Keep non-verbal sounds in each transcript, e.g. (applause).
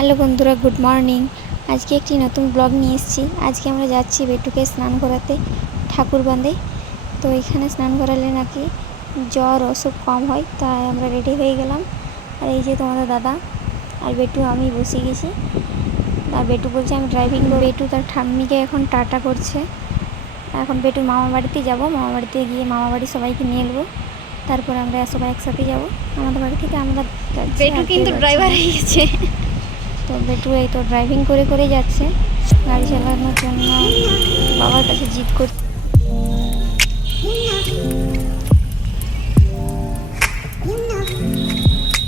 Hello বন্ধুরা good morning. আজকে একটি নতুন ব্লগ নিয়ে এসেছি। আজকে আমরা যাচ্ছি বেটুকে স্নান করাতে ঠাকুর বাঁধে। তো এখানে স্নান করালে নাকি জ্বর অসুখ কম হয় তাই আমরা রেডি হয়ে গেলাম। আর এই যে তোমাদের দাদা আর বেটু আমি বসে গেছি। আর বেটু বলছে আমি ড্রাইভিং করব। বেটু তার ঠাম্মিকে এখন টাটা করছে। এখন বেটুর মামা বাড়িতে যাব। মামা বাড়িতে গিয়ে মামা বাড়ি সবাইকে নিয়ে নেব তারপর আমরা সবাই একসাথে যাব। আমাদের বাড়ি থেকে আমরা বেটু কিন্তু ড্রাইভার হয়ে গেছে। তো বেটু এই তো ড্রাইভিং করে করে যাচ্ছে। গাড়ি চালানোর জন্য বাবার কাছে জিদ করছে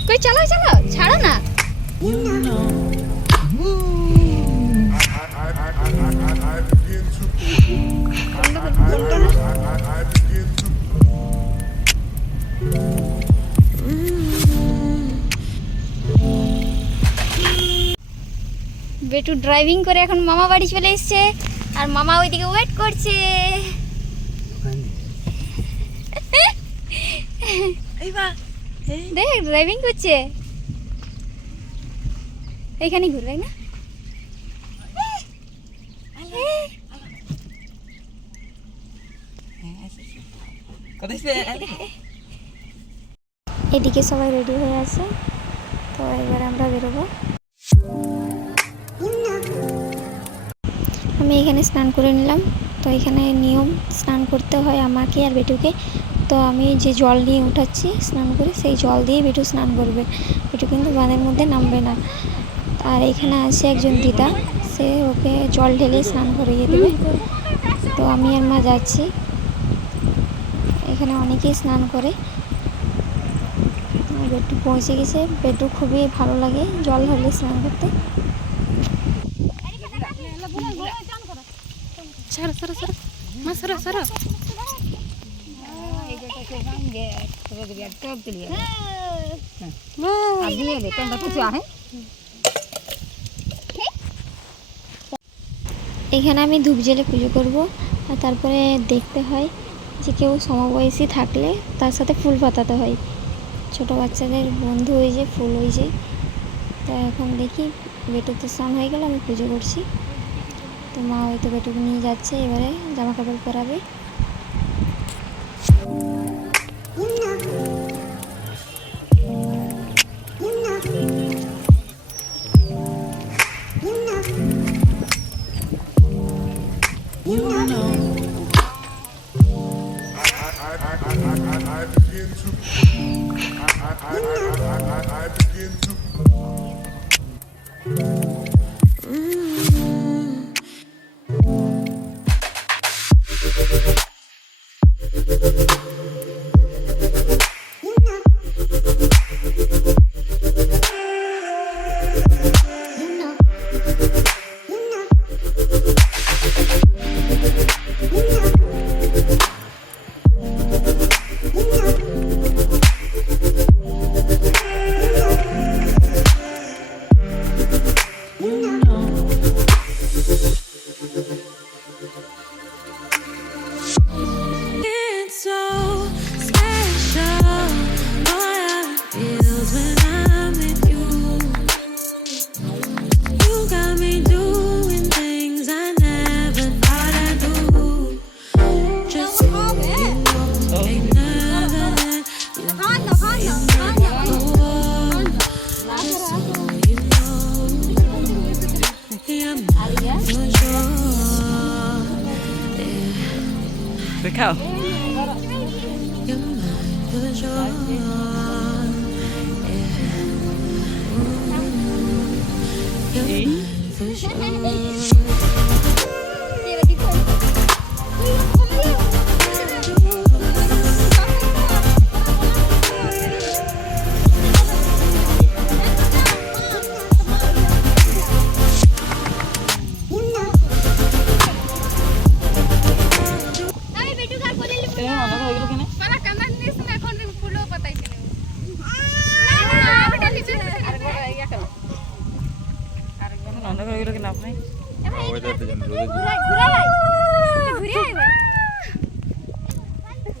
কই চালাও চালাও ছাড়ো না। (laughs) বেটু ড্রাইভিং করে এখন মামা বাড়ি চলে এসছে। আর মামা ওইদিকে ওয়েট করছে। দেখ ড্রাইভিং করছে। এইখানে ঘুরবে না? এদিকে সবাই রেডি হয়ে আছে। তো এবার আমরা বেরোবো। আমি এখানে স্নান করে নিলাম। তো এখানে নিয়ম, স্নান করতে হয় আমাকে আর বেটুকে। তো আমি যে জল নিয়ে উঠাচ্ছি স্নান করে, সেই জল দিয়ে বেটু স্নান করবে। বেটু কিন্তু বাঁধের মধ্যে নামবে না। আর এখানে আছে একজন দিদা, সে ওকে জল ঢেলে স্নান করিয়ে দেবে। তো আমি আর মা যাচ্ছি। এখানে অনেকেই স্নান করে। বেটু পৌঁছে গেছে। বেটু খুবই ভালো লাগে জল ঢাললে স্নান করতে। সরো সরো সরো মা সরো সরো এখানে আমি ধূপ জেলে পুজো করব আর তারপরে দেখতে হয় যে কেউ সমবয়সী থাকলে তার সাথে ফুল পাতাতে হয় ছোট বাচ্চাদের বন্ধু ওই যে ফুল ওই যে তো এখন দেখি বেটুতে স্নান হয়ে গেল আমি পুজো করছি তো মা হয়তো বেটুকে নিয়ে যাচ্ছে এবারে জামা কাপড় পরাবে begin to. Eh? (laughs)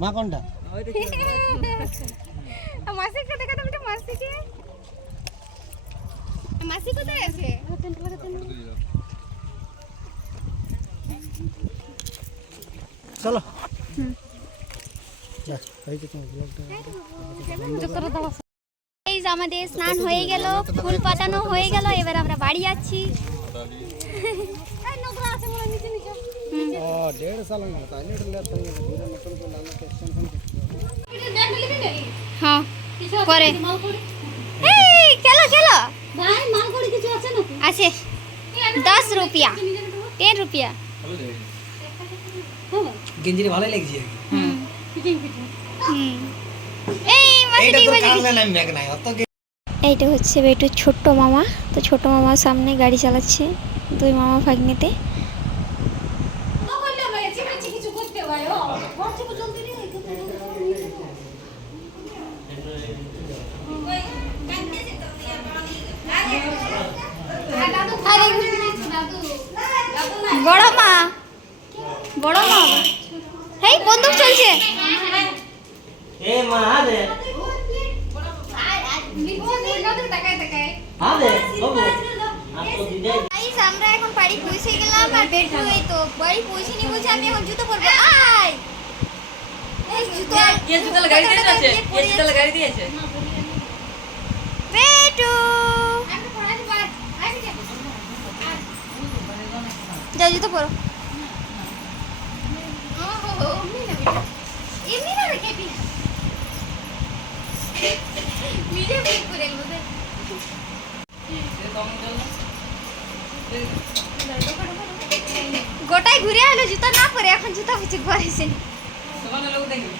মা কোনটা? (laughs) একটা মাসিকে। আর মাসি কোথায় আছে? চলো। এই যে আমাদের স্নান হয়ে গেল ফুল পাতানো হয়ে গেল এবার আমরা বাড়ি যাচ্ছি। হয়ে আছে রুপিয়া। টেন রুপিয়া। গেঞ্জিটা ভালো লাগছে হুম। এই এইটা হচ্ছে বেটুর ছোট্ট মামা। তো ছোট মামার সামনে গাড়ি চালাচ্ছে। দুই মামা ভাগ্নিতে। বড় মা বড় মা হেই বন্দুক চলছে এ মা আরে আমরা এখন বাড়ি পৌঁছে গেলাম আর বেডরুম এই তো বাড়ি পৌঁছে নি বলছে আমি এখন জুতো পরবো আয় জুতো দিয়েছে গাড়ি দিয়েছে বেটু যাও ক্লিক করে বলবে গোটাই ঘুরে আলো জুতো না পরে এখন জুতো লোক দেখবে